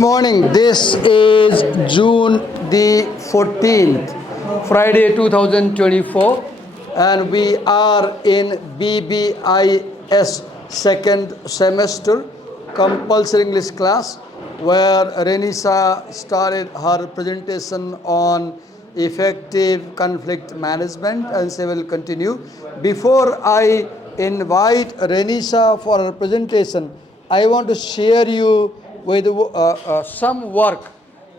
morning. This is June the 14th, Friday 2024, and we are in BBIS second semester compulsory English class where Renisa started her presentation on effective conflict management, and she will continue. Before I invite Renisa for her presentation, I want to share you with some work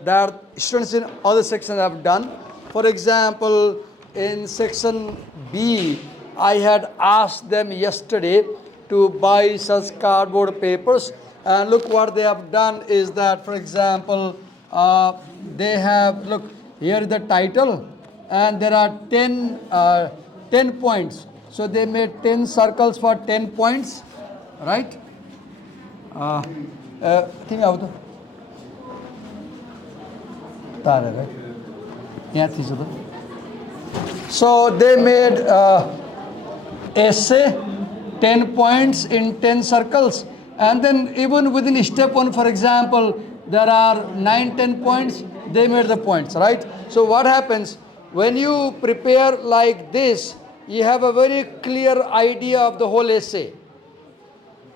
that students in other sections have done. For example, in section B, I had asked them yesterday to buy such cardboard papers, and look what they have done is that, for example, they have, look, here is the title, and there are 10 points. So they made 10 circles for 10 points, right? तिमी आऊ त तारेर यहाँ थिच त. So they made essay 10 points in 10 circles, and then even within step 1, for example, there are 9-10 points. They made the points, right? So what happens when you prepare like this, you have a very clear idea of the whole essay.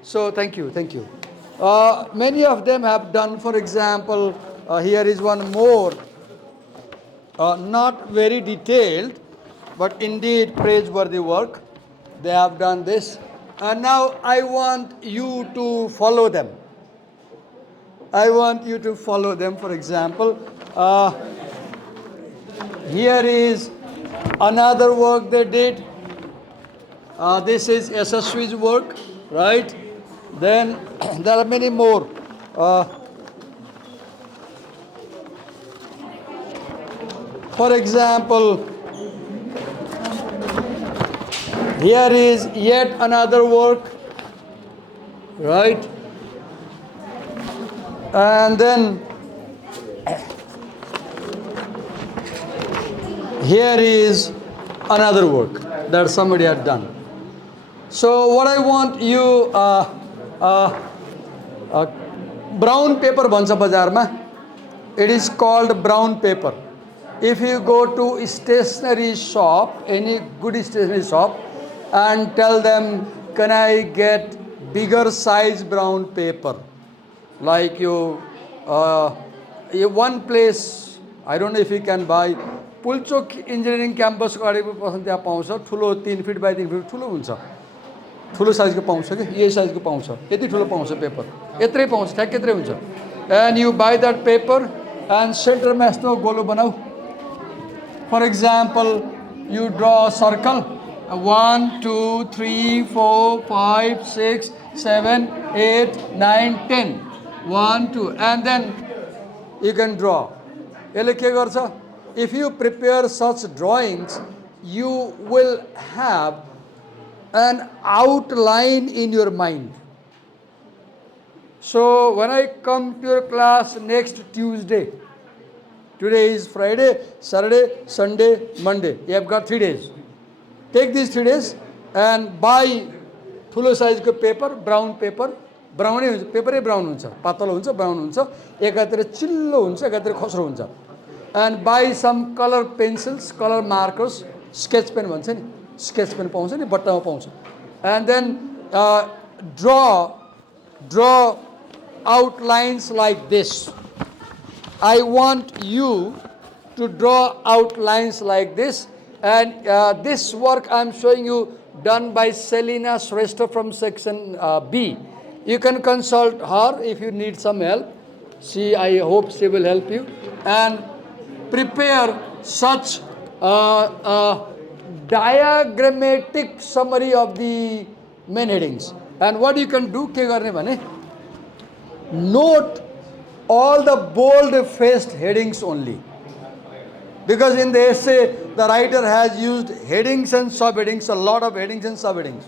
So thank you. Many of them have done, for example, here is one more, not very detailed, but indeed praiseworthy work. They have done this, and now I want you to follow them. For example, here is another work they did. This is SSV's work, right? Then there are many more. For example, here is yet another work, right? And then here is another work that somebody had done. So what I want you, brown paper bhancha bazaरमा. It is called brown paper. If you go to a stationery shop, any good stationery shop, and tell them, can I get bigger size brown paper? Like one place, I don't know if you can buy, Pulchowk engineering campus को अगाडि पसन त्यहाँ पाउँछ, ठुलो 3 fit by 3 fit ठुलो हुन्छ, ठुलो साइजको पाउँछ के, यही साइजको पाउँछ, यति ठुलो पाउँछ पेपर, यत्रै पाउँछ, ठ्याक्क यत्रै हुन्छ. And you buy that paper and center मा यस्तो गोलो बनाऊ. For example, you draw a circle, 1 2 3 4 5 6 7 8 9 10, 1 2, and then you can draw. यसले के गर्छ? If you prepare such drawings, you will have an outline in your mind. So when I come to your class next Tuesday, today is Friday, Saturday, Sunday, Monday. You have got 3 days. Take these 3 days and buy ठुलो साइजको paper, brown paper, ब्राउनै हुन्छ, पेपरै brown हुन्छ, पातलो हुन्छ, brown हुन्छ, एकातिर चिल्लो हुन्छ, एकातिर खस्रो हुन्छ. And buy some color pencils, color markers, sketch pen भन्छ नि, sketch pen पाउँछ नि, बट्टामा पाउँछ. And then draw outlines like this. I want you to draw outlines like this, and this work I am showing you done by Selina Shrestha from section B. You can consult her if you need some help. I hope she will help you, and prepare such diagrammatic summary of the main headings. And what you can do, के गर्ने भने, note all the bold-faced headings only. Because in the essay, the writer has used headings and subheadings, a lot of headings and subheadings.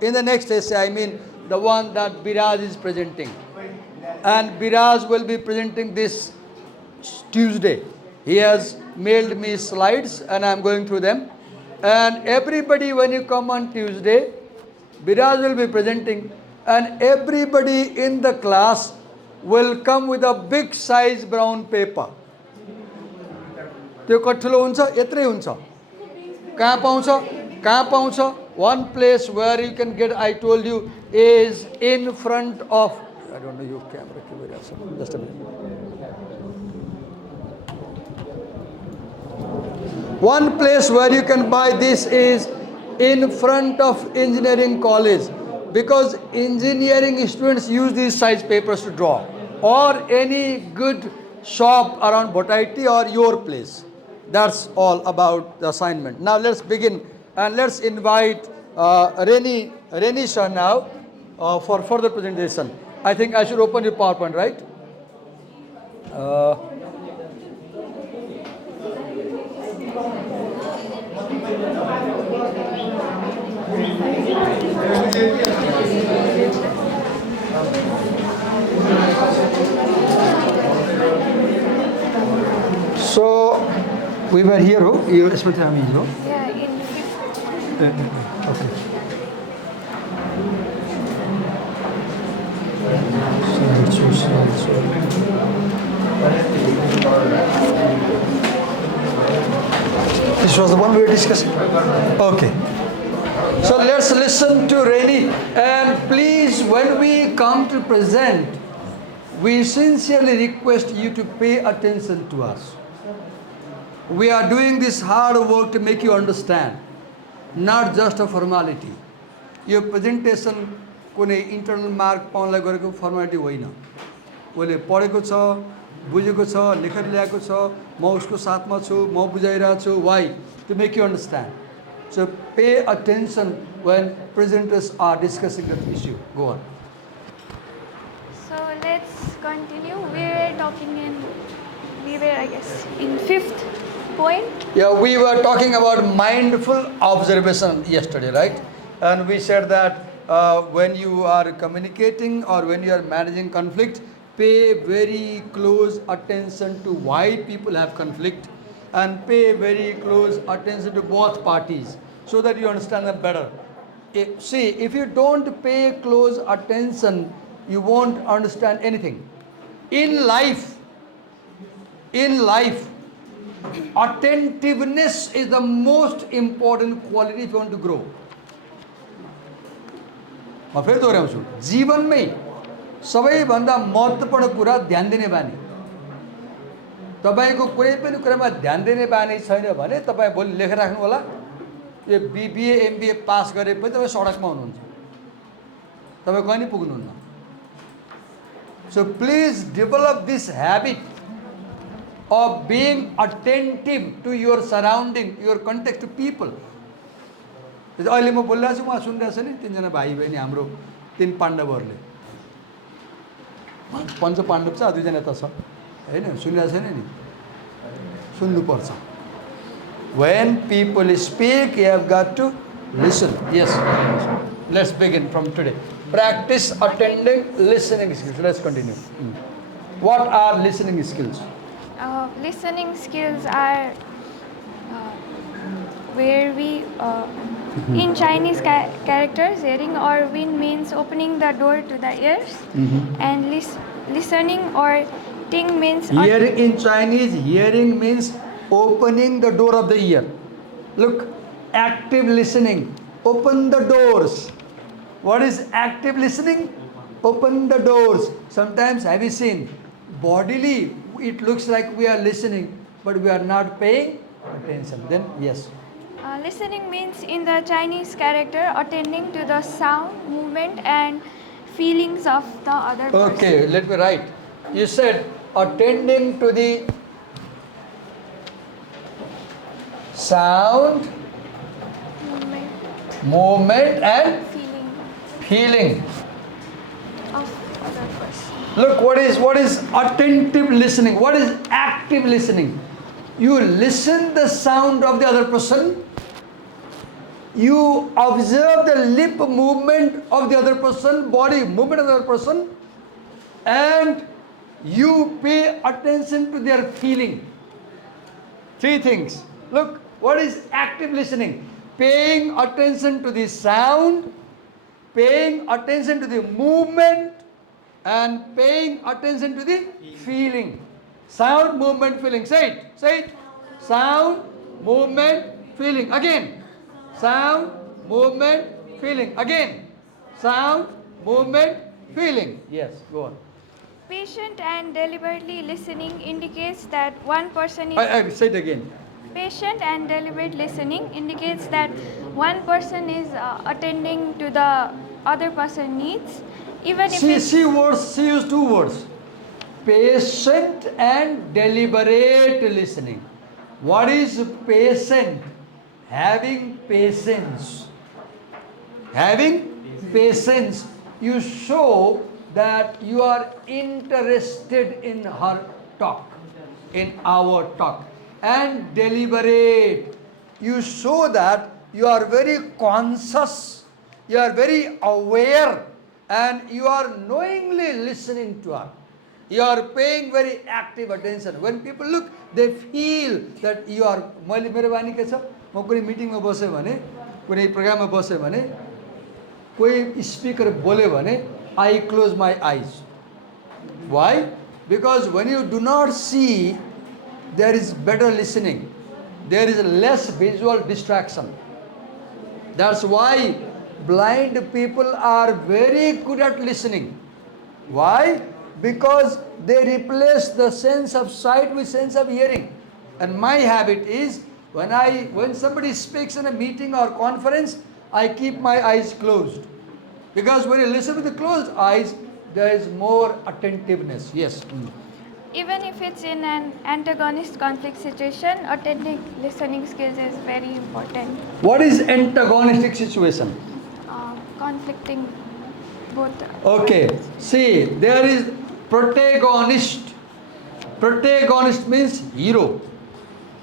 In the next essay, I mean the one that Biraj is presenting. And Biraj will be presenting this Tuesday. He has mailed me slides and I am going through them. And everybody, when you come on Tuesday, Biraj will be presenting, and everybody in the class will come with a big size brown paper. त्यो कठुलो हुन्छ यत्रै हुन्छ कहाँ पाउँछ कहाँ पाउँछ one place where you can get I told you is in front of I don't know your camera के भइरहेको छ just a minute one place where you can buy this is in front of engineering college because engineering students use these size papers to draw or any good shop around Botaiti or your place. That's all about the assignment. Now let's begin and let's invite Reni sir now for further presentation. I think I should open your PowerPoint, right? So we were here, you Smriti Ami, Yeah, in fifth. Okay. This was the one we were discussing. Okay. So let's listen to Reni and please when we come to present, we sincerely request you to pay attention to us. We are doing this hard work to make you understand, not just a formality. Your presentation कुनै internal mark पाउनलाई गरेको formality होइन. उसले पढेको छ, बुझेको छ, लेखेर ल्याएको छ, म उसको साथमा छु, म बुझाइरहेको छु. Why? To make you understand. So pay attention when presenters are discussing that issue. Go on. So let's continue. We were I guess in fifth point. Yeah, we were talking about mindful observation yesterday, right? And we said that when you are communicating or when you are managing conflict, pay very close attention to why people have conflict and pay very close attention to both parties so that you understand them better. See, if you don't pay close attention, you won't understand anything. In life, attentiveness is the most important quality if you want to grow. म फेरि दोहोऱ्याउँछु जीवनमै सबैभन्दा महत्त्वपूर्ण कुरा ध्यान दिने बानी. तपाईको कुनै पनि कुरामा ध्यान दिने बानी छैन भने तपाईँ भोलि लेखेर राख्नु होला यो बीबीए एमबीए पास गरे पनि तपाईँ सडकमा हुनुहुन्छ, तपाईँ कहीँ नि पुग्नुहुन्न. So please develop this habit of being attentive to your surrounding, your context, to people. अहिले म बोलिरहेको छु उहाँ सुनिरहेको छ नि तीनजना भाइ बहिनी हाम्रो तीन पाण्डवहरूले पञ्च पाण्डव छ दुईजना त छ होइन सुनिरहेको छैन नि सुन्नुपर्छ. When people speak, you have got to listen. Yes. Let's begin from today. Practice attending listening skills. Let's continue. What are listening skills? Listening skills are where we in Chinese characters, hearing or win means opening the door to the ears, and listening or ting means Hearing in Chinese, hearing means opening the door of the ear. Look, active listening, open the doors. What is active listening? Open the doors. Sometimes have you seen bodily it looks like we are listening but we are not paying attention. Then yes. Listening means in the Chinese character attending to the sound, movement and feelings of the other person. Okay, let me write. You said attending to the sound, movement and feeling Of other person. Look, what is attentive listening? What is active listening? You listen the sound of the other person. You observe the lip movement of the other person, body movement of the other person, and you pay attention to their feeling. Three things. Look, what is active listening? Paying attention to the sound, paying attention to the movement, and paying attention to the feeling. Sound, movement, feeling. Say it. Say it. Sound, movement, feeling. Again. Sound, movement, feeling. Again. Sound, movement, feeling. Yes, go on. Patient and deliberately listening indicates that one person is I say it again. patient and deliberate listening indicates that one person is attending to the other person needs, even if it's She used two words. Patient and deliberate listening. What is patient? Having patience. Having patience. You show that you are interested in her talk, in our talk. And deliberate. You show that you are very conscious, you are very aware, and you are knowingly listening to her. You are paying very active attention. When people look, they feel that you are. मैले मेरो बानी के छ, म कुनै मिटिङमा बसेँ भने, कुनै प्रोग्राममा बसेँ भने, कोही स्पिकर बोल्यो भने, I close my eyes. Why? Because when you do not see, there is better listening. There is less visual distraction. That's why blind people are very good at listening. Why? Because they replace the sense of sight with sense of hearing. And my habit is when somebody speaks in a meeting or conference, I keep my eyes closed. Because when you listen with the closed eyes, there is more attentiveness. Yes. even if it's in an antagonist conflict situation, attending listening skills is very important. What is antagonistic situation? Conflicting both. Okay. See, there is protagonist. Protagonist means hero.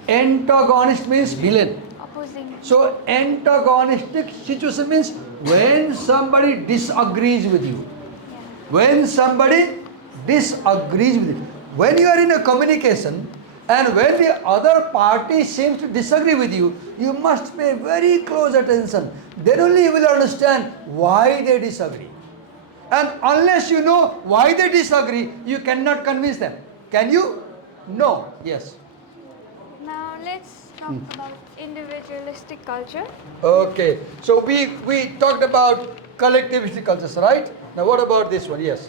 Antagonist means villain. Opposing. So antagonistic situation means when somebody disagrees with you. When somebody disagrees with you. When you are in a communication and when the other party seems to disagree with you, you must pay very close attention. Then only you will understand why they disagree. And unless you know why they disagree, you cannot convince them. Can you? No. Yes. Now let's talk about individualistic culture. Okay. So we talked about collectivistic cultures, right? Now what about this one? Yes.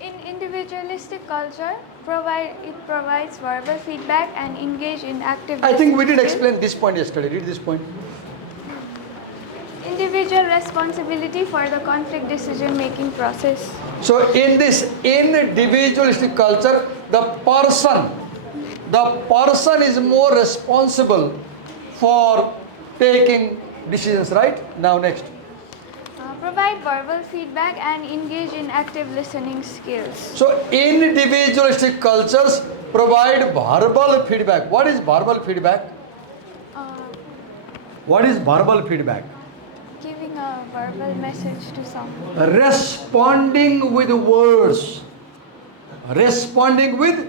In individualistic culture, it provides verbal feedback and engage in active I think we did listening explain this point yesterday. Read this point. skills. Individual responsibility for the conflict decision making process. So in this individualistic culture, the person is more responsible for taking decisions, right? Now next. Provide verbal feedback and engage in active listening skills. So individualistic cultures provide verbal feedback. What is verbal feedback? What is verbal feedback? Giving a verbal message to someone. Responding with words. Responding with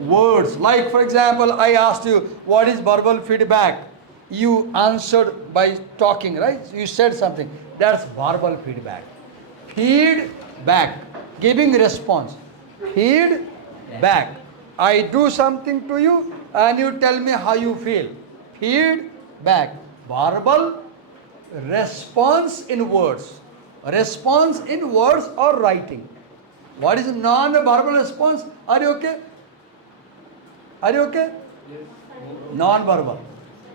words. Like for example, I asked you, what is verbal feedback? You answered by talking, right? You said something. That's verbal feedback. Feedback. Giving response. Feedback. I do something to you and you tell me how you feel. Feedback. Verbal response in words. Response in words or writing. What is non-verbal response? Are you okay? Are you okay? Yes. Non-verbal.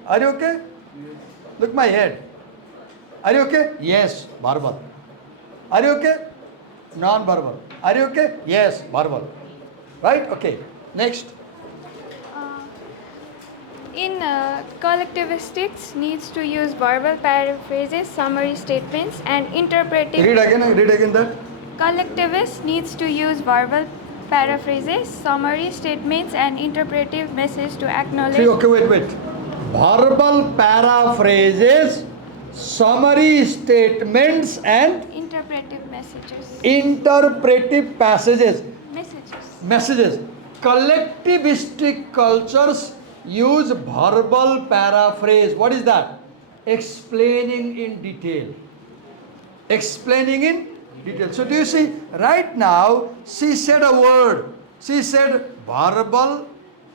Are you okay? Yes. Look my head. Are you okay? Yes. Verbal. Are you okay? Non-verbal. Are you okay? Yes. Verbal. Right? Okay. Next. In collectivistics needs to use verbal paraphrases, summary statements, and interpretive. Read again that. Collectivist needs to use verbal paraphrases, summary statements, and interpretive message to acknowledge. See, okay, wait. Verbal paraphrases, summary statements, and Interpretive messages. interpretive passages. Messages. Collectivistic cultures use verbal paraphrase. What is that? Explaining in detail. Explaining in detail. So do you see, right now, she said a word. She said verbal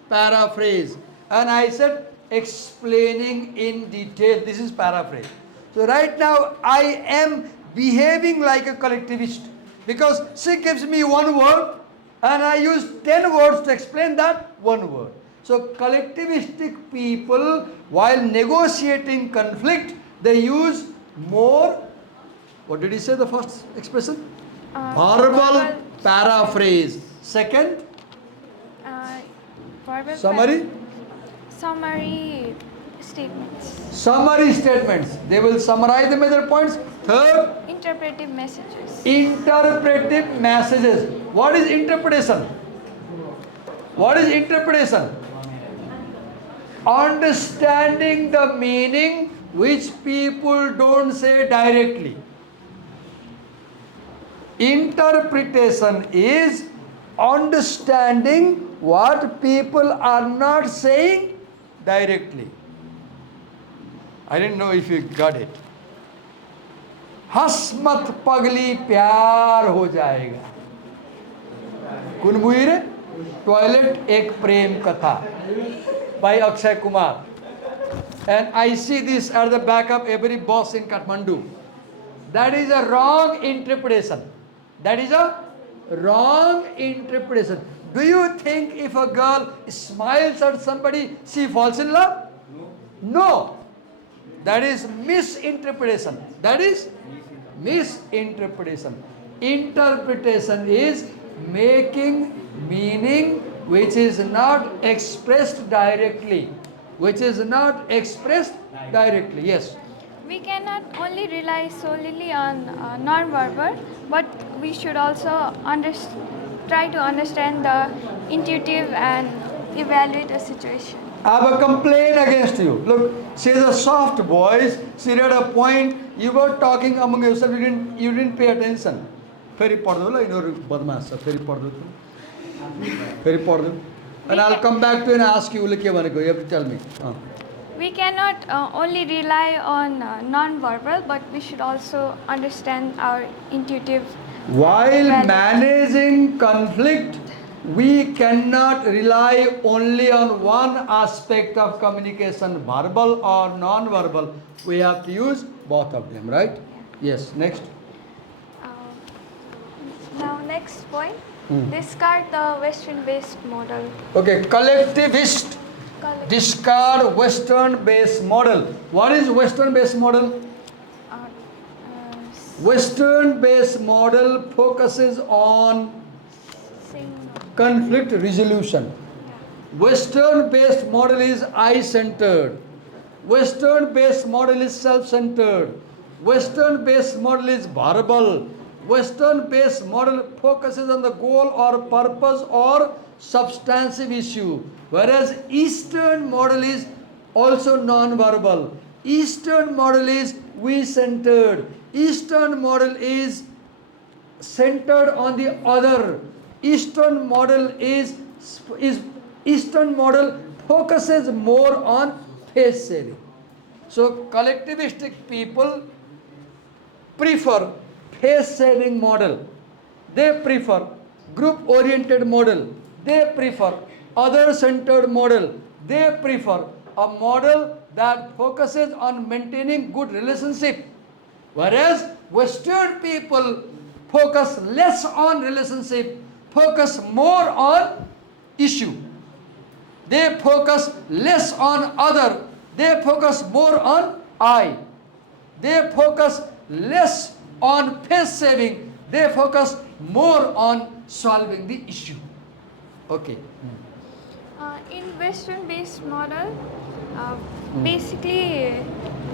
paraphrase. And I said explaining in detail. This is paraphrase. So right now, I am behaving like a collectivist. Because she gives me one word and I use 10 words to explain that one word. So collectivistic people, while negotiating conflict, they use more. What did he say, the first expression? Verbal paraphrase. Second, Uh, verbal summary. Summary statements. Summary statements. They will summarize the major points. Third, Interpretive messages. interpretive messages. What is interpretation? What is interpretation? Understanding the meaning which people don't say directly. Interpretation is understanding what people are not saying directly. I didn't know if you got it. हंस मत पगली प्यार हो जाएगा. कुनमुई रे toilet एक प्रेम कथा by Akshay Kumar. And I see this at the back of every bus in Kathmandu. That is a wrong interpretation. That is a wrong interpretation. Do you think if a girl smiles at somebody, she falls in love? No. That is misinterpretation. That is misinterpretation. Interpretation is making meaning which is not expressed directly. Which is not expressed directly. Yes. We cannot only rely solely on non-verbal, but we should also try to understand the intuitive and evaluate a situation. I have a complaint against you. Look, she has a soft voice. She read a point. You were talking among yourself. You didn't pay attention. Very pardon, very pardon. Very pardon. And I'll come back to you and ask you. You have to tell me. We cannot only rely on non-verbal, but we should also understand our intuitive. While value. managing conflict, we cannot rely only on one aspect of communication, verbal or non-verbal. We have to use both of them, right? Yes. Next. Now, next point. Discard the Western-based model. Okay, collectivist. Discard Western-based model. What is Western-based model? Western-based model focuses on conflict resolution. Western-based model is I-centered. Western-based model is self-centered. Western-based model is verbal. Western-based model focuses on the goal or purpose or substantive issue. Whereas Eastern model is also non-verbal. Eastern model is we-centered. Eastern model is centered on the other. Eastern model Eastern model focuses more on face saving. So collectivistic people prefer face saving model. They prefer group oriented model. They prefer other centered model. They prefer a model that focuses on maintaining good relationship. Whereas Western people focus less on relationship, focus more on issue. They focus less on other, they focus more on I. They focus less on face saving, they focus more on solving the issue. Okay. In Western-based model, basically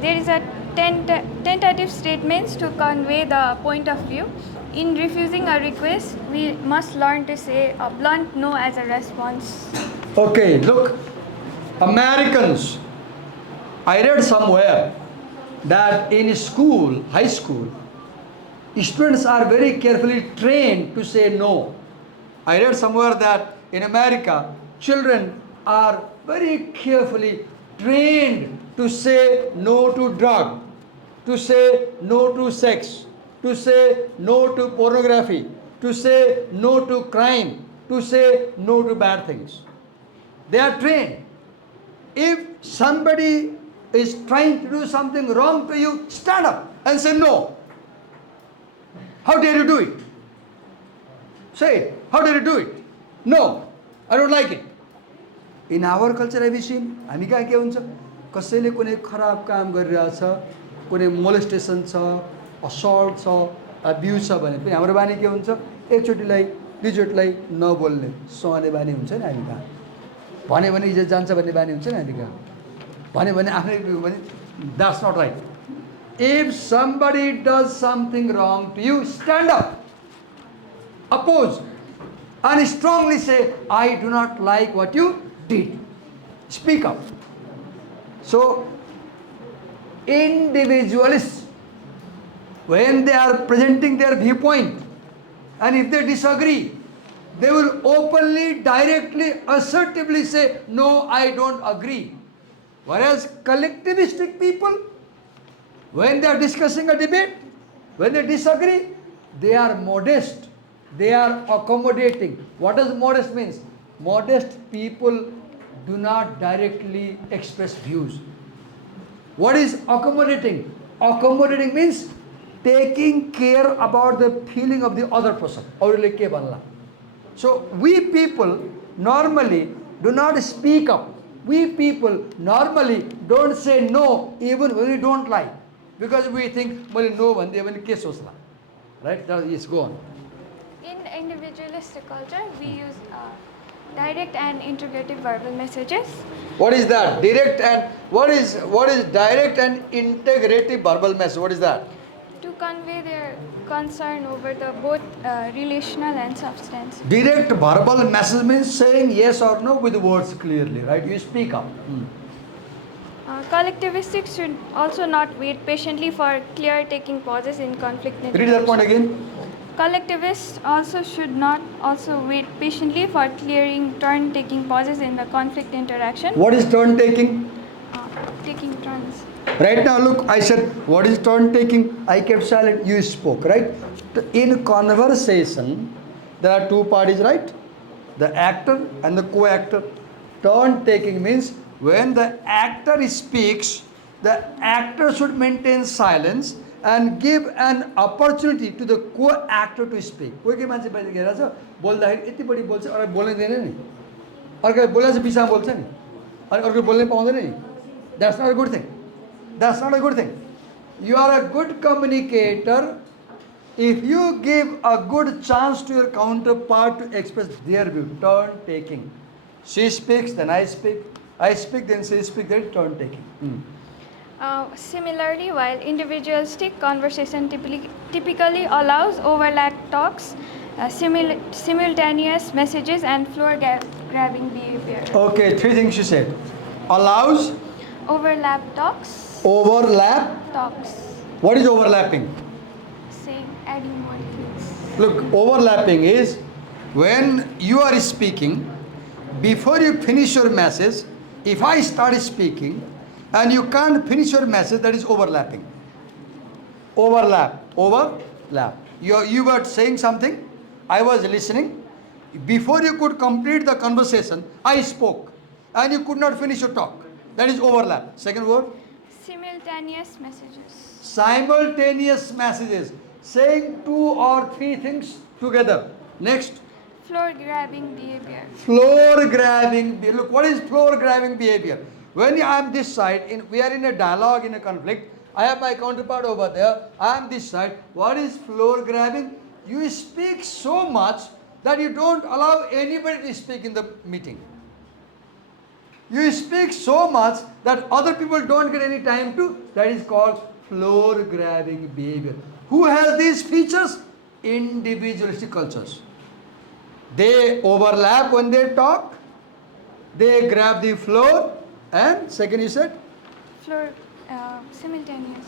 there is a tentative statements to convey the point of view. In refusing a request, we must learn to say a blunt no as a response. Okay, look, Americans, I read somewhere that in school, high school, students are very carefully trained to say no. I read somewhere that in America, children are very carefully trained to say no to drug, to say no to sex, to say no to pornography, to say no to crime, to say no to bad things. They are trained. If somebody is trying to do something wrong to you, stand up and say no. How dare you do it? Say it. How dare you do it? No, I don't like it. In our culture, have you seen? हामी कहाँ के हुन्छ कसैले कुनै खराब काम गरिरहेछ कुनै मोलेस्टेसन छ असल्ट छ अब्युज छ भने पनि हाम्रो बानी के हुन्छ एकचोटिलाई दुईचोटिलाई नबोल्ने सहने बानी हुन्छ नि हामी कहाँ भन्यो भने इज्जत जान्छ भन्ने बानी हुन्छ नि हामी कहाँ भन्यो भने आफ्नै भने that's not right if somebody does something wrong to you stand up oppose and strongly say I do not like what you did. Speak up. So individualists, when they are presenting their viewpoint and if they disagree, they will openly, directly, assertively say no, I don't agree. Whereas collectivistic people, when they are discussing a debate, when they disagree, they are modest. They are accommodating. What does modest means? Modest people do not directly express views. What is accommodating? Accommodating means taking care about the feeling of the other person. So we people normally do not speak up. We people normally don't say no even when we don't like. Because we think, no one, they will kiss us. Right? Yes, go on. In individualistic culture, we use direct and integrative verbal messages. What is that? Direct and what is direct and integrative verbal message? What is that? To convey their concern over the both relational and substance. Direct verbal message means saying yes or no with words clearly, right? You speak up. Collectivistics should also not wait patiently for clear taking pauses in conflict. Read that point again. Collectivists also should not also wait patiently for clearing turn-taking pauses in the conflict interaction. What is turn-taking? Taking turns. Right now, look, I said, what is turn-taking? I kept silent, you spoke, right? In conversation, there are two parties, right? The actor and the co-actor. Turn-taking means when the actor speaks, the actor should maintain silence and give an opportunity to the co-actor to speak. कोही के मान्छे बाहिर गएर छ बोल्दाखेरि यति बढी बोल्छ अरू बोल्नै दिदैन नि अर्को बोलेर चाहिँ बिचमा बोल्छ नि अनि अर्को बोल्नै पाउँदैन नि That's not a good thing. That's not a good thing. You are a good communicator if you give a good chance to your counterpart to express their view. Turn taking. She speaks, then I speak. I speak, then she speaks. Then turn taking. Similarly, while individualistic conversation typically allows overlap talks, simultaneous messages and floor-grabbing behavior. Okay, three things you said. Allows. Overlap talks. Overlap. Talks. What is overlapping? Say, adding more things. Look, overlapping is when you are speaking, before you finish your message, if I start speaking, and you can't finish your message, that is overlapping. Overlap. Overlap. You were saying something, I was listening. Before you could complete the conversation, I spoke. And you could not finish your talk. That is overlap. Second word? Simultaneous messages. Simultaneous messages. Saying two or three things together. Next. Floor-grabbing behavior. Floor-grabbing. Look, what is floor-grabbing behavior? When I am this side, we are in a dialogue, in a conflict, I have my counterpart over there, I am this side. What is floor grabbing? You speak so much that you don't allow anybody to speak in the meeting. You speak so much that other people don't get any time to. That is called floor grabbing behavior. Who has these features? Individualistic cultures. They overlap when they talk. They grab the floor. And second you said? Simultaneous.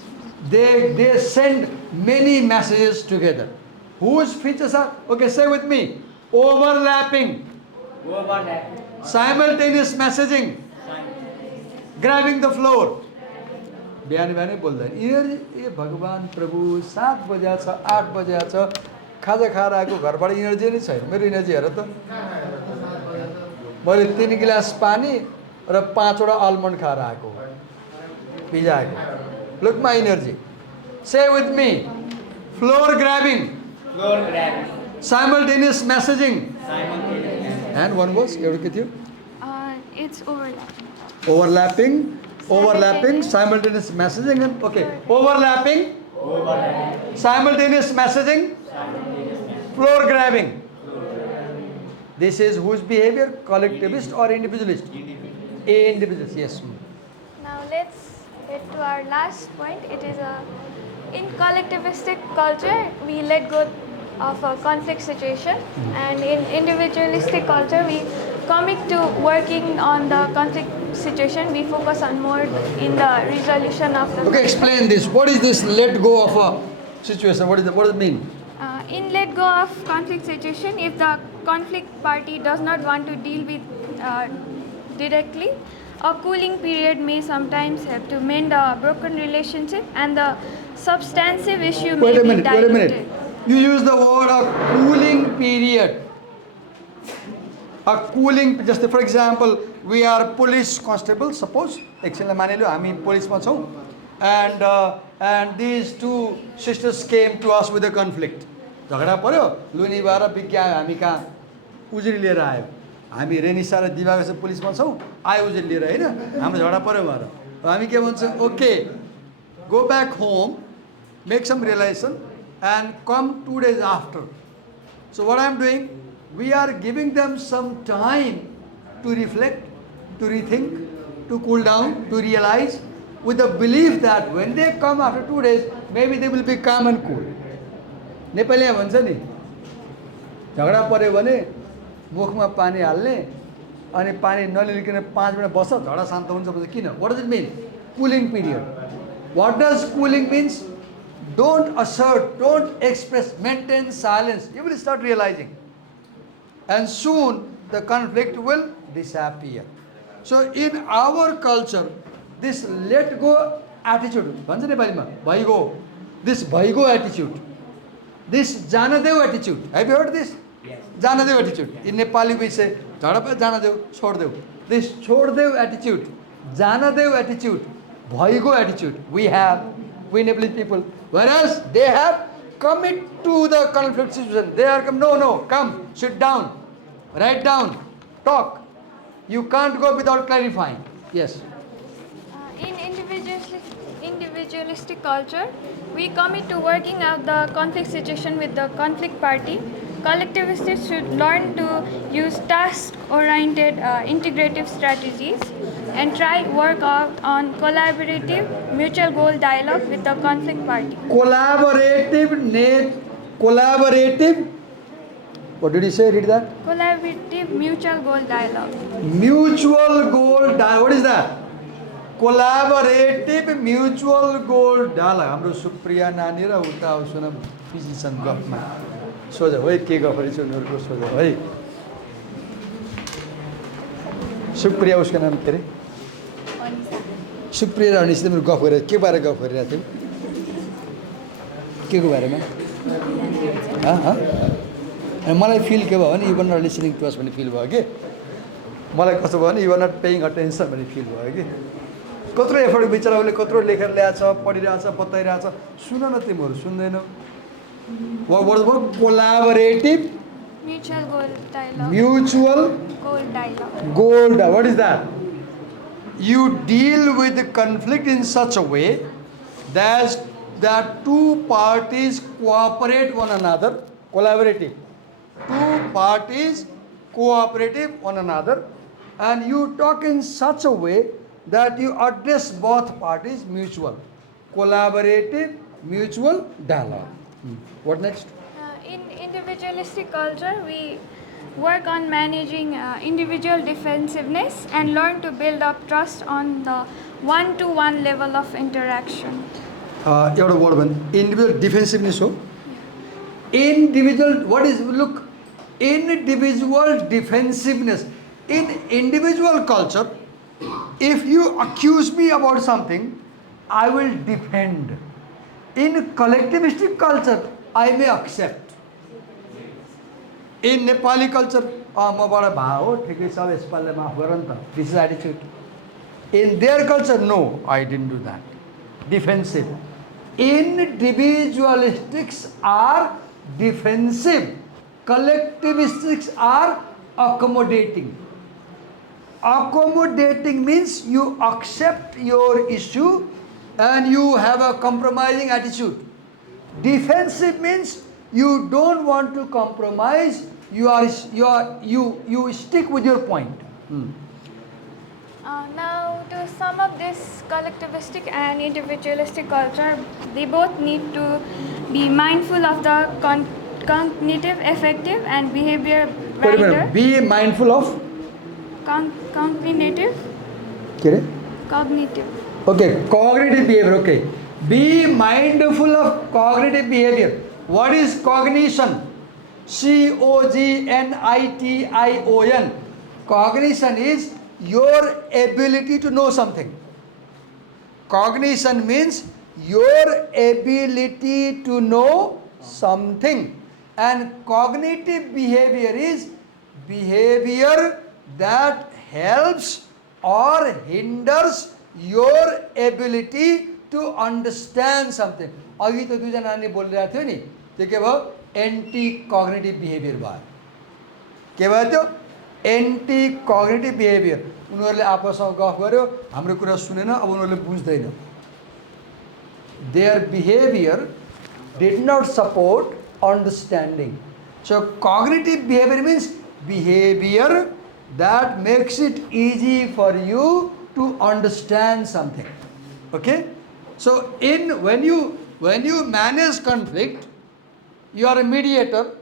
They send many messages together. Whose features are? Okay, say with me. Overlapping. Simultaneous messaging. Grabbing the floor. बिहान बिहानै बोल्दैन यिनीहरू ए भगवान् प्रभु 7 बजे छ 8 बजे छ खाजा खाएर आएको घरबाट इनर्जी नै छैन मेरो इनर्जी हेर त मैले 3 गिलास पानी र 5वटा आलमन्ड खाएर आएको भिजाएको लुक माई इनर्जी से with me floor grabbing simultaneous messaging and one was एउटा के थियो It's overlapping simultaneous messaging and okay overlapping simultaneous messaging floor grabbing. This is whose behavior, collectivist or individualist? Individualist, yes. Now let's get to our last point. It is in collectivistic culture we let go of a conflict situation, and in individualistic culture we commit to working on the conflict situation. We focus on more in the resolution of the Okay, explain this. What is this let go of a situation? What does it mean? In let go of conflict situation, if the conflict party does not want to deal with directly, a cooling period may sometimes help to mend a broken relationship, and the substantive issue may be diluted. Wait a minute. You use the word a cooling period. A cooling, just for example, we are police constables, suppose, एकछिनलाई मानिलियो हामी पुलिसमा छौँ, and these two sisters came to us with a conflict. झगडा पर्यो, लुनी भएर विज्ञा हामी कहाँ उजुरी लिएर आयो. हामी रेनिसा र दिवाको चाहिँ पुलिसमा छौँ, आयो उजुरी लिएर हैन, हाम्रो झगडा पर्यो भएर. हामी के भन्छौँ, okay, go back home, make some realization and come 2 days after. So what I am doing, we are giving them some time to reflect, to rethink, to cool down, to realize, with the belief that when they come after 2 days, maybe they will be calm and cool. नेपालीमा भन्छ नि झगडा पर्यो भने मुखमा पानी हाल्ने अनि पानी नलिकन 5 मिनट बस्छ झगडा शान्त हुन्छ भन्छ किन? What does it mean? Cooling period. What does cooling means? Don't assert, don't express, maintain silence. You will start realizing. And soon the conflict will disappear. So in our culture, this let go attitude, भन्छ नेपालीमा भइगो, this भइगो attitude, this जान देऊ attitude. Have you heard this? Yes. जान देऊ attitude. In Nepali we say झगडा भयो जान देऊ, छोड देऊ. This छोड देऊ attitude, जान देऊ attitude, भइगो attitude we have, we Nepali people. Whereas they have commit to the conflict situation. They are come, no, come, sit down, write down, talk. You can't go without clarifying. Yes. In individualistic culture, we commit to working out the conflict situation with the conflict party. Collectivists should learn to use task-oriented integrative strategies and try work out on collaborative mutual goal dialogue with the conflict party. Collaborative. What did you say? Read that. Collaborative mutual goal dialogue. Mutual goal dialogue. What is that? Collaborative mutual goal dialogue. हाम्रो सुप्रिया नानी र उता उसँग busy छन् गफमा. सोझ है के गफ रहेछ उनीहरूको सोझ है. सुप्रिया उसको नाम के अरे? सुप्रिया र अनिसा मेरो गफ गरेर के बारे गफ गरिरहेको थियौ? के को बारेमा? अनि मलाई फिल के भयो भने यु वर नट लिसनिङ टु अस भन्ने फिल भयो कि मलाई कस्तो भयो भने you are not paying attention भन्ने फिल भयो कि कत्रो एफर्ट बिचरा उसले कत्रो लेखेर ल्याएछ पढिरहेछ बताइरहेछ सुन न तिमीहरू सुन्दैनौ collaborative Mutual goal dialogue. Mutual goal dialogue. What is that? You deal with the conflict in such a way that two parties cooperate one another. Collaborative. Two parties cooperative one another, and you talk in such a way that you address both parties mutual. Collaborative mutual dialogue. What next? In individualistic culture, we work on managing individual defensiveness and learn to build up trust on the one-to-one level of interaction. एउटा word भन् individual defensiveness हो. Individual, what is, look, individual defensiveness. In individual culture, if you accuse me about something, I will defend. In collectivistic culture, I may accept. In Nepali culture, मबाट भा हो ठिकै छ यसपालि माफ गर नि त. This is attitude. In their culture, no, I didn't do that. Defensive. Individualistics are defensive. Collectivistics are accommodating. Accommodating means you accept your issue and you have a compromising attitude. Defensive means you don't want to compromise. You stick with your point. Now, to sum up this collectivistic and individualistic culture, they both need to be mindful of the cognitive, affective, and behavior Wait a minute. Be mindful of cognitive. Cognitive. Okay, cognitive behavior. Okay. Be mindful of cognitive behavior. What is cognition? COGNITION. Cognition is your ability to know something. Cognition means your ability to know something. And cognitive behavior is behavior that helps or hinders your ability to understand something. अघि त दुईजना नानीले बोलिरहेको थियो नि, त्यो के भयो? एन्टी कग्निटिभ बिहेभियर भयो. के भयो त्यो? Anti cognitive behaviour. उनीहरूले आपसमा गफ गर्यो, हाम्रो कुरा सुनेन, अब उनीहरूले बुझ्दैन. Their behavior did not support understanding. So cognitive behavior means behavior that makes it easy for you to understand something. Okay? So when you manage conflict, you are a mediator,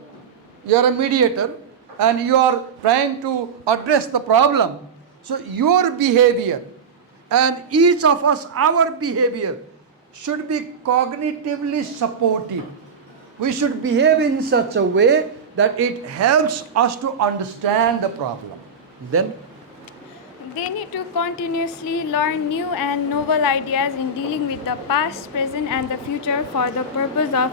and you are trying to address the problem. So your behavior and each of us, our behavior should be cognitively supportive. We should behave in such a way that it helps us to understand the problem. Then they need to continuously learn new and novel ideas in dealing with the past, present, and the future for the purpose of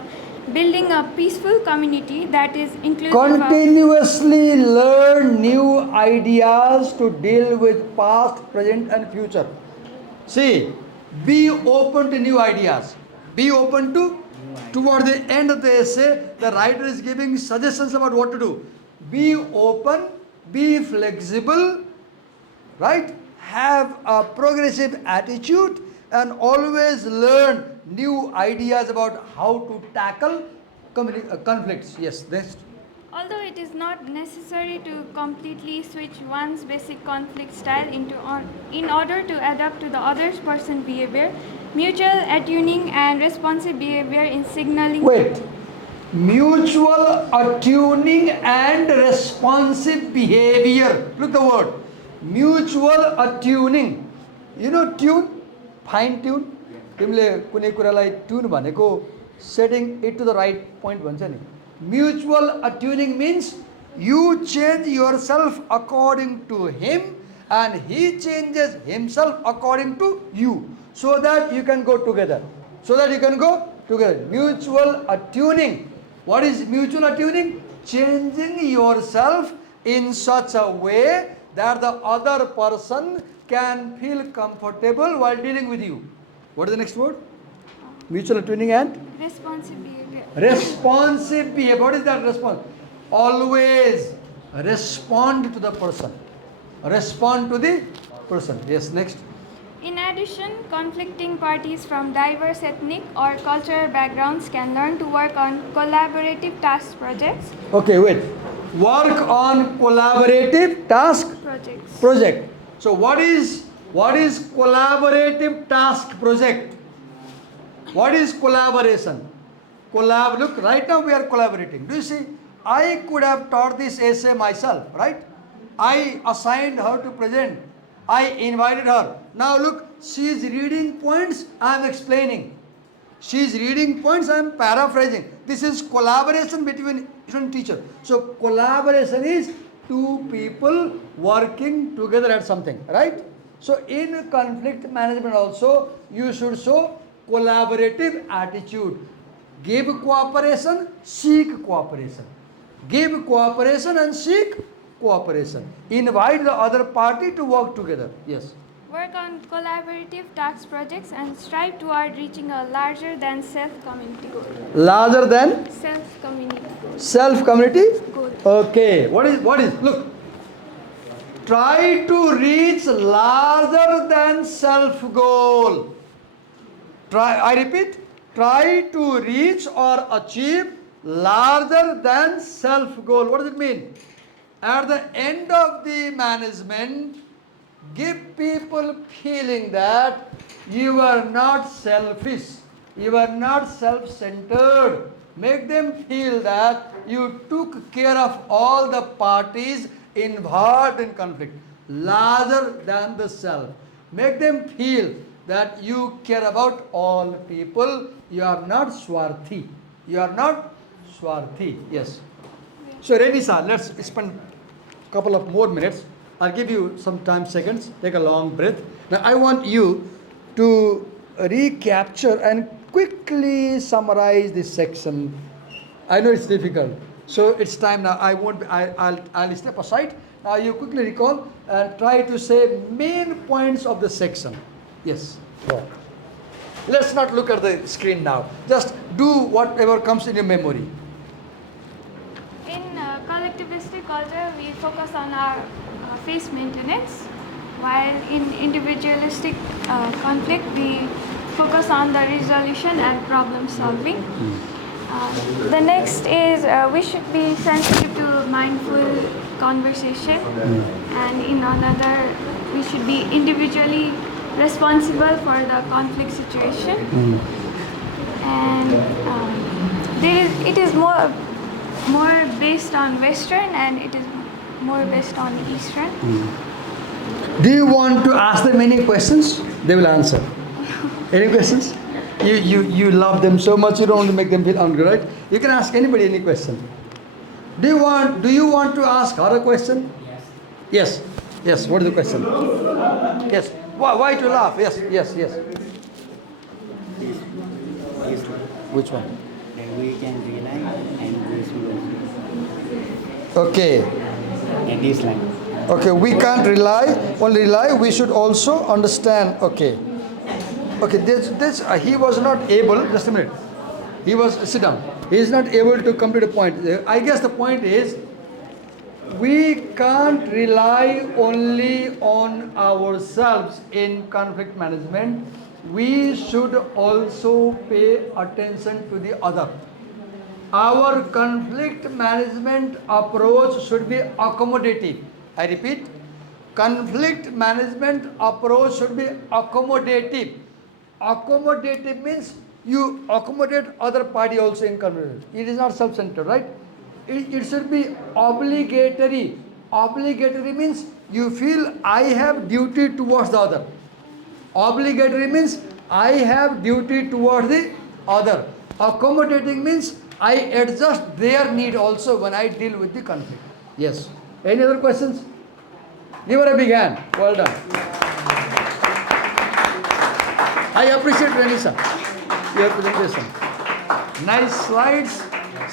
building a peaceful community that is inclusive. Continuously learn new ideas to deal with past, present, and future. See, be open to new ideas. Be open to, toward the end of the essay, the writer is giving suggestions about what to do. Be open, be flexible, right? Have a progressive attitude and always learn new ideas about how to tackle conflicts. Yes, next. Although it is not necessary to completely switch one's basic conflict style in order to adapt to the other person's behavior, mutual attuning and responsive behavior in signaling. Wait. Mutual attuning and responsive behavior. Look the word. Mutual attuning. You know tune? Fine tune? तिमीले कुनै कुरालाई tune भनेको setting it to the right point भन्छ नि. Mutual attuning means you change yourself according to him and he changes himself according to you, so that you can go together. Mutual attuning. What is mutual attuning? Changing yourself in such a way that the other person can feel comfortable while dealing with you. What is the next word? Mutual attuning and responsive behavior. Responsive behavior. What is that response? Always respond to the person. Respond to the person. Yes, next. In addition, conflicting parties from diverse ethnic or cultural backgrounds can learn to work on collaborative task projects. Okay, wait. Work on collaborative task project. So what is collaborative task project? What is collaboration? Look, right now we are collaborating. Do you see? I could have taught this essay myself, right? I assigned her to present. I invited her. Now look, she is reading points, I am explaining. She is reading points, I am paraphrasing. This is collaboration between student and teacher. So collaboration is two people working together at something, right? So in conflict management also, you should show collaborative attitude. Give cooperation, seek cooperation. Give cooperation and seek cooperation. Invite the other party to work together. Yes. Work on collaborative task projects and strive toward reaching a larger than self community goal. Larger than Self community goal. self community? Goal. Okay. What is? Look. Try to reach larger than self goal. I repeat, try to reach or achieve larger than self goal. What does it mean? At the end of the management, give people feeling that you are not selfish, you are not self-centered. Make them feel that you took care of all the parties involved in conflict, larger than the self. Make them feel that you care about all people. You are not swarthi. You are not swarthi. Yes. So Renisa, let's spend a couple of more minutes. I'll give you some time, seconds. Take a long breath. Now I want you to recapture and quickly summarize this section. I know it's difficult, so it's time now. I'll step aside. Now you quickly recall and try to say main points of the section. Yes. Go. Let's not look at the screen now. Just do whatever comes in your memory. In collectivistic culture, we focus on our face maintenance, while in individualistic conflict, we focus on the resolution and problem solving. The next is we should be sensitive to mindful conversation, and in another, we should be individually responsible for the conflict situation. And it is more based on Western, and it is more based on Eastern. Do you want to ask them any questions? They will answer. Any questions? You love them so much, you don't want to make them feel hungry, right? You can ask anybody any question. Do you want to ask her a question? Yes. Yes. What is the question? Yes. Why to laugh? Yes. This one. Which one? And we can rely and this will Okay. and this line. Okay, we can't only rely, we should also understand. Okay. Okay, he was not able, just a minute. Sit down. He is not able to come to the point. I guess the point is, we can't rely only on ourselves in conflict management. We should also pay attention to the other. Our conflict management approach should be accommodative. I repeat, conflict management approach should be accommodative. Accommodative means you accommodate other party also in conflict. It is not self-centered, right? It should be obligatory. Obligatory means you feel I have duty towards the other. Obligatory means I have duty towards the other. Accommodating means I adjust their need also when I deal with the conflict. Yes. Any other questions? Give her a big hand. Well done. I appreciate Renisa, your presentation. Nice slides.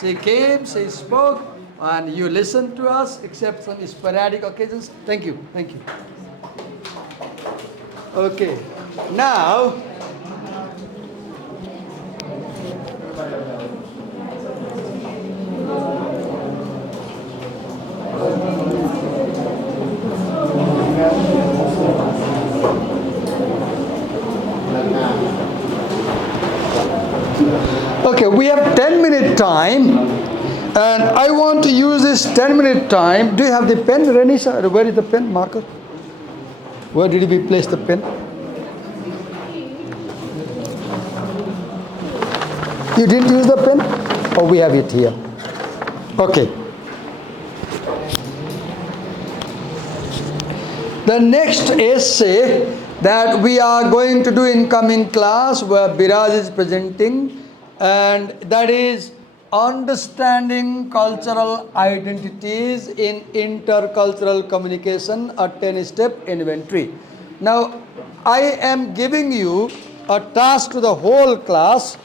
She came, she spoke, and you listened to us, except some sporadic occasions. Thank you. Okay. Now, okay, we have 10-minute time, and I want to use this 10-minute time. Do you have the pen, Renisa? Where is the pen, marker? Where did we place the pen? You didn't use the pen? Oh, we have it here. Okay. The next essay that we are going to do in coming class, where Biraj is presenting, and that is understanding cultural identities in intercultural communication, a 10-step inventory. Now, I am giving you a task to the whole class,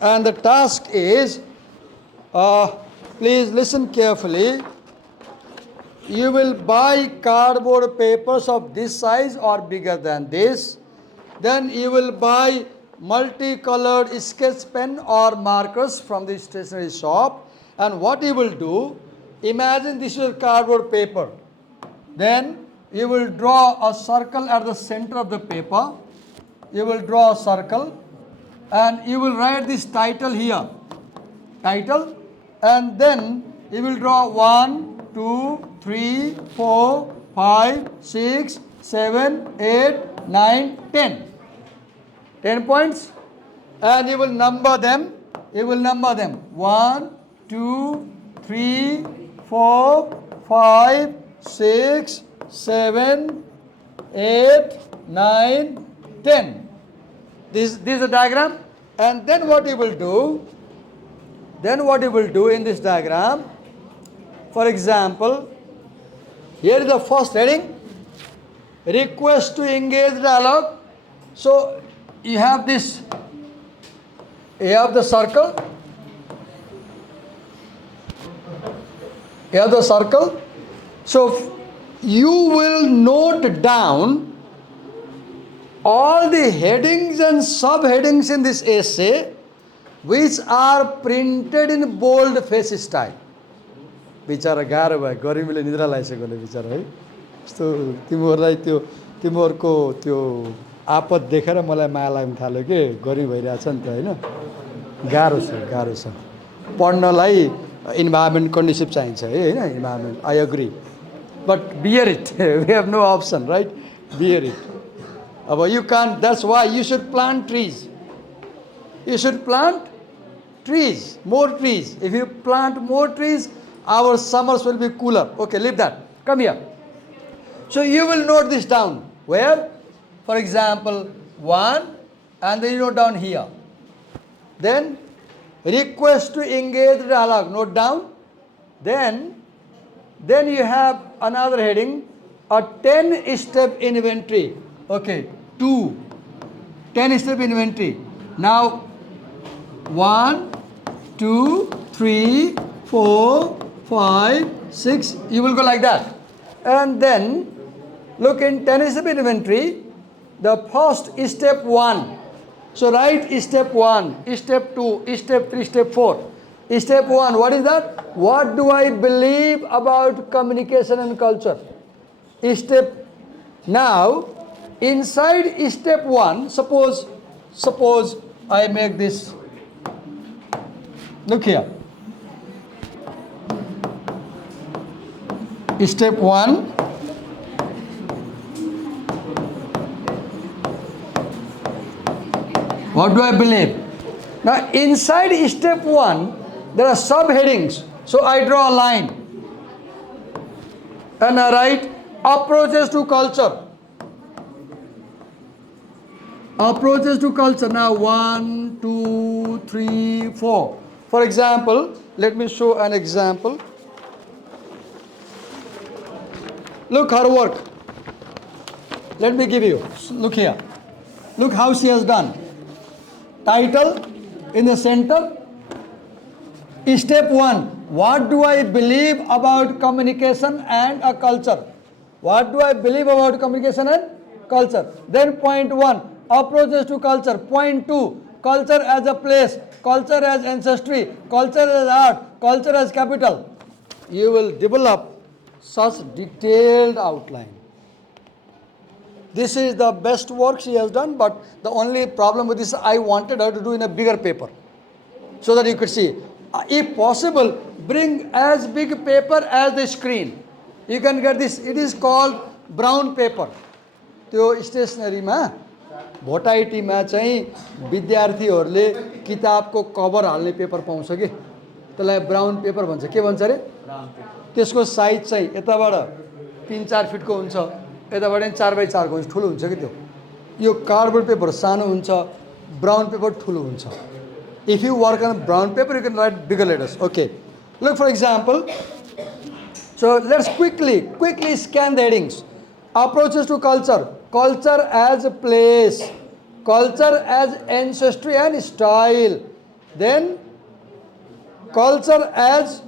and the task is, please listen carefully. You will buy cardboard papers of this size or bigger than this. Then you will buy multicolored sketch pen or markers from the stationery shop. And what you will do, imagine this is cardboard paper. Then you will draw a circle at the center of the paper. You will draw a circle and you will write this title here. Title. And then you will draw 1, 2, 3, 4, 5, 6, 7, 8, 9, 10. 10 points. And you will number them. You will number them. 1, 2, 3, 4, 5, 6, 7, 8, 9, 10. This is a diagram. And then what you will do? Then what you will do in this diagram? For example, here is the first heading. Request to engage dialogue. So you have this. You have the circle. You have the circle. So you will note down all the headings and subheadings in this essay which are printed in bold face style. बिचारा गाह्रो भयो गर्मीले निद्रा लागिसकेकोले बिचारा है यस्तो तिमीहरूलाई तिमीहरूको त्यो आपद देखेर मलाई माया लाग्न थाल्यो के गर्मी भइरहेछ नि त हैन गाह्रो छ पढ्नलाई इन्भाइरोमेन्ट कन्डिसिभ चाहिन्छ है हैन environment I agree but bear it we have no option right bear it अब you can't that's why you should plant trees you should plant trees, more trees. If you plant more trees, our summers will be cooler. Okay, leave that. Come here. So you will note this down. Where? For example, 1, and then you note down here. Then request to engage dialogue. Note down. Then you have another heading, a 10-step inventory. Okay, 2. 10-step inventory. Now 1, 2, 3, 4, 5, 6. You will go like that. And then look in 10-step inventory, the first step 1. So write step 1, step 2, step 3, step 4. Step 1, what is that? What do I believe about communication and culture? Step. Now, inside step 1, suppose I make this. Look here. Step 1. What do I believe? Now, inside step 1, there are subheadings. So I draw a line. And I write approaches to culture. Approaches to culture. Now 1, 2, 3, 4. For example, let me show an example. Look her work. Let me give you. Look here. Look how she has done. Title in the center. Step 1. What do I believe about communication and a culture? What do I believe about communication and culture? Then point 1. Approaches to culture. Point 2. Culture as a place. Culture as ancestry. Culture as art. Culture as capital. You will develop such detailed outline. This is the best work she has done, but the only problem with this, I wanted her to do in a bigger paper so that you could see. If possible, bring as big paper as the screen. You can get this. It is called brown paper. त्यो स्टेसनरीमा भोटाइटीमा चाहिँ विद्यार्थीहरूले किताबको cover हाल्ने paper पाउँछ कि त्यसलाई brown paper भन्छ के भन्छ रे त्यसको साइज चाहिँ यताबाट 3-4 फिटको हुन्छ यताबाट 4x4 को हुन्छ ठुलो हुन्छ कि त्यो यो कार्डबोर्ड पेपर सानो हुन्छ ब्राउन पेपर ठुलो हुन्छ if you work on brown paper you can write bigger letters okay look for example so let's quickly scan the headings approaches to culture culture as a place, culture as ancestry and style, then culture as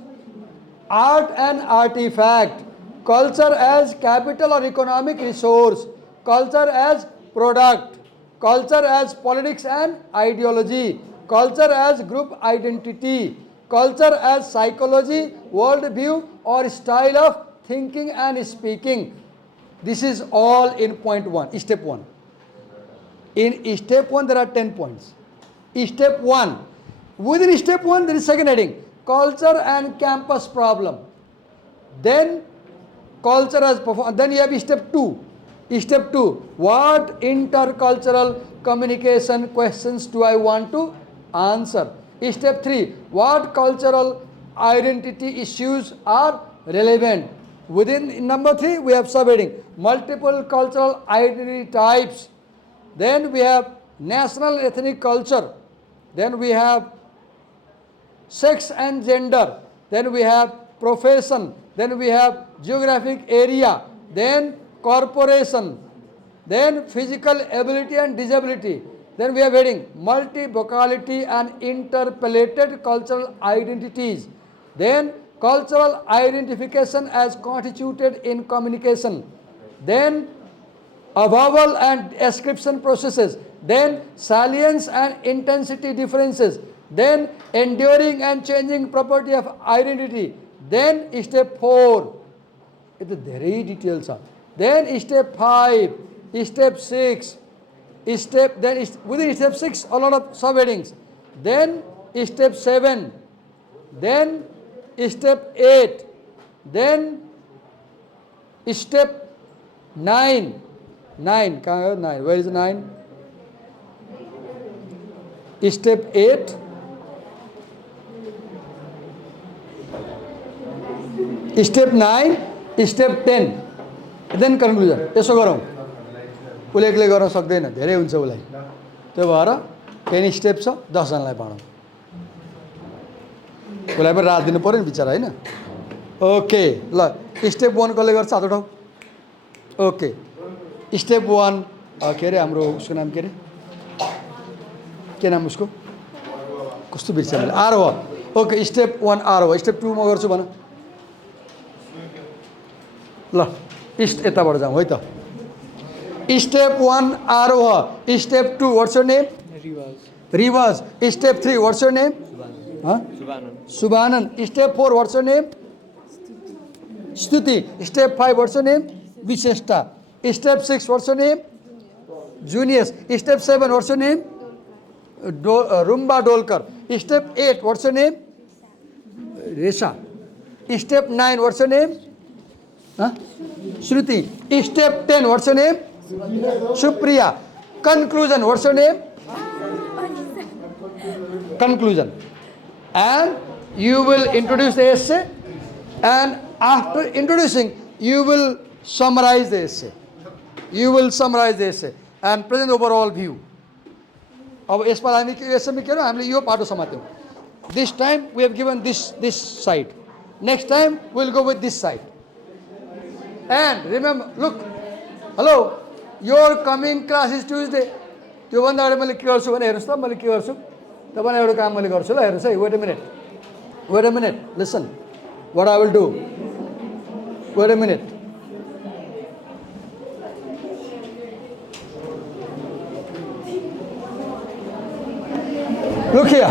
art and artifact, culture as capital or economic resource, culture as product, culture as politics and ideology, culture as group identity, culture as psychology, worldview or style of thinking and speaking. This is all in point 1, step 1. In step 1 there are 10 points. Step 1. Within step 1 there is second heading, culture and campus problem. Then culture as perform. Then you have step 2. Step 2. What intercultural communication questions do I want to answer? Step 3. What cultural identity issues are relevant? Within number 3 we have subheading, multiple cultural identity types. Then we have national ethnic culture. Then we have sex and gender. Then we have profession. Then we have geographic area. Then corporation. Then physical ability and disability. Then we have heading, multi-vocality and interpolated cultural identities. Then cultural identification as constituted in communication. Then avowal and ascription processes. Then salience and intensity differences. Then enduring and changing property of identity. Then step 4. It is very details. Then step 5, step 6, within step 6 a lot of subheadings. Then step 7, then step 8, then step 9. 9, where is 9? Step 8, step 9, step 10, then conclusion. यसो गरौँ, उसले एक्लै गर्न सक्दैन, धेरै हुन्छ उसलाई, त्यो भएर 10 स्टेप छ, 10 जनालाई पढाउँ, उसलाई पनि रात दिनु पर्यो नि बिचरा, हैन? ओके, ल स्टेप 1 कसले गर्छ हात उठाऊ. ओके, स्टेप 1 के अरे हाम्रो उसको नाम के नाम उसको, कस्तो बिर्छ मैले, आरोह. Okay, step 1 Aroh. स्टेप 2 म गर्छु भन. ल यताबाट जाउँ है त. Step 1 Aroh. Step 2 what's your name? Riwaj. Step 3 what's your name? Subhanand. Step 4 what's your name? Stuti. Step 5 what's your name? Visheshta. Step 6 what's your name? Juniors. Step 7 what's your name? Rumba Dolkar. Step 8 what's your name? Resha. Step 9 what's your name? Shruti. Step 10 what's your name? Supriya. Conclusion, what's your name? Conclusion. And you will introduce the essay, and after introducing you will summarize the essay. You will summarize the essay and present overall view. अब यसमा हामी के यसमा के हो, हामीले यो पाटो समात्यौं. This time we have given this side. Next time we will go with this side. And remember, look, hello, your coming class is Tuesday. त्यो भन्दा अगाडि मैले के गर्छु भने हेर्नुस् त, मैले के गर्छु तपाईलाई एउटा काम मैले गर्छु ल. हेर्नुस् है, wait a minute, listen what I will do. Wait a minute. Look here,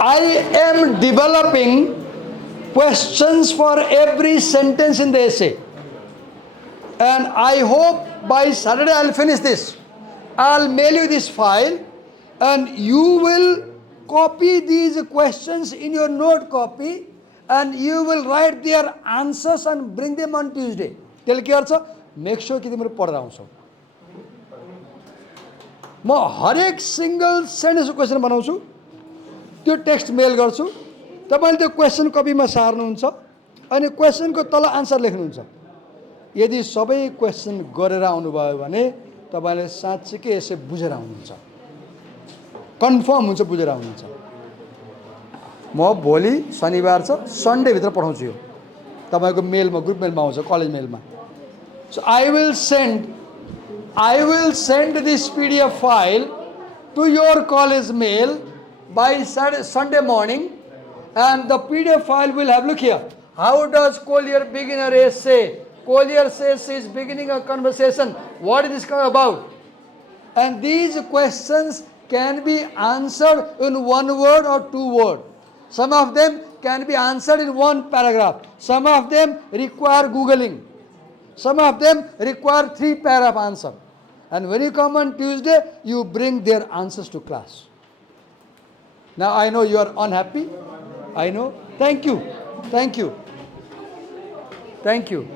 I am developing questions for every sentence in the essay, and I hope by Saturday I'll finish this. I'll mail you this file, and you will copy these questions in your note copy, and you will write their answers and bring them on Tuesday. Tell के गर्छ, make sure कि तिमीले पढेर आउँछौ. म हरेक single sentence question बनाउँछु, त्यो text mail गर्छु. तपाईले त्यो क्वेशन कपीमा सार्नुहुन्छ अनि क्वेशनको तल आन्सर लेख्नुहुन्छ. यदि सबै क्वेशन गरेर आउनुभयो भने तपाईले साच्चै यसै बुझेर आउनुहुन्छ, कन्फर्म हुन्छ बुझेर आउनुहुन्छ. म भोलि शनिबार छ, सन्डे भित्र पठाउँछु. यो तपाईको मेलमा, ग्रुप मेलमा आउँछ, college मेलमा. So I will send I will send this PDF file to your college mail by Sunday morning, and the PDF file will have, look here, how does Collier begin a essay? Collier says he is beginning a conversation. What is this about? And these questions can be answered in one word or two words. Some of them can be answered in one paragraph. Some of them require Googling. Some of them require 3-paragraph answer. And when you come on Tuesday, you bring their answers to class. Now I know you are unhappy. I know. Thank you. Thank you. Thank you.